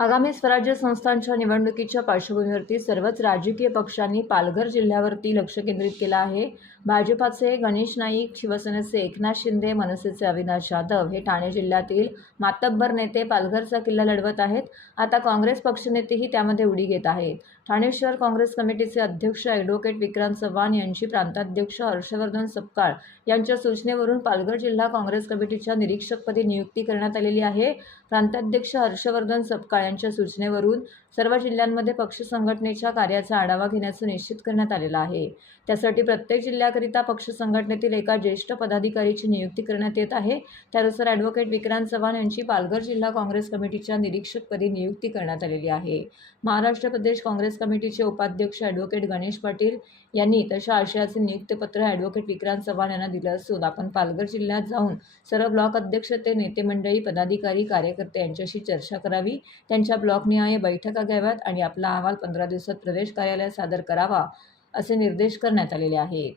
आगामी स्वराज्य संस्थांच्या निवडणुकीच्या पार्श्वभूमीवरती सर्वच राजकीय पक्षांनी पालघर जिल्ह्यावरती लक्ष केंद्रित केलं आहे. भाजपाचे गणेश नाईक शिवसेनेचे एकनाथ शिंदे मनसेचे अविनाश जाधव हे ठाणे जिल्ह्यातील मातब्बर नेते पालघरचा किल्ला लढवत आहेत. आता काँग्रेस पक्षनेतेही त्यामध्ये उडी घेत आहेत. ठाणे शहर काँग्रेस कमिटीचे अध्यक्ष ॲडव्होकेट विक्रांत चव्हाण यांची प्रांताध्यक्ष हर्षवर्धन सपकाळ यांच्या सूचनेवरून पालघर जिल्हा काँग्रेस कमिटीच्या निरीक्षकपदी नियुक्ती करण्यात आलेली आहे. प्रांताध्यक्ष हर्षवर्धन सपकाळ यांच्या सूचनेवरून सर्व जिल्ह्यांमध्ये पक्ष संघटनेच्या कार्याचा आढावा घेण्याचं निश्चित करण्यात आलेलं आहे. त्यासाठी प्रत्येक जिल्ह्याकरिता पक्ष संघटनेतील एका ज्येष्ठ पदाधिकारीची नियुक्ती करण्यात येत आहे. त्यानुसार ॲडव्होकेट विक्रांत चव्हाण यांची पालघर जिल्हा काँग्रेस कमिटीच्या निरीक्षकपदी नियुक्ती करण्यात आलेली आहे. महाराष्ट्र प्रदेश काँग्रेस कमिटीचे उपाध्यक्ष ॲडव्होकेट गणेश पाटील यांनी तशा आशयाचे नियुक्तीपत्र ॲडव्होकेट विक्रांत चव्हाण यांना दिलं असून आपण पालघर जिल्ह्यात जाऊन सर्व ब्लॉक अध्यक्ष ते नेते मंडळी पदाधिकारी कार्यकर्ते यांच्याशी चर्चा करावी. त्यांच्या ब्लॉकनिहाय बैठका घ्याव्यात आणि आपला अहवाल पंधरा दिवसात प्रदेश कार्यालयात सादर करावा असे निर्देश करण्यात आलेले आहेत.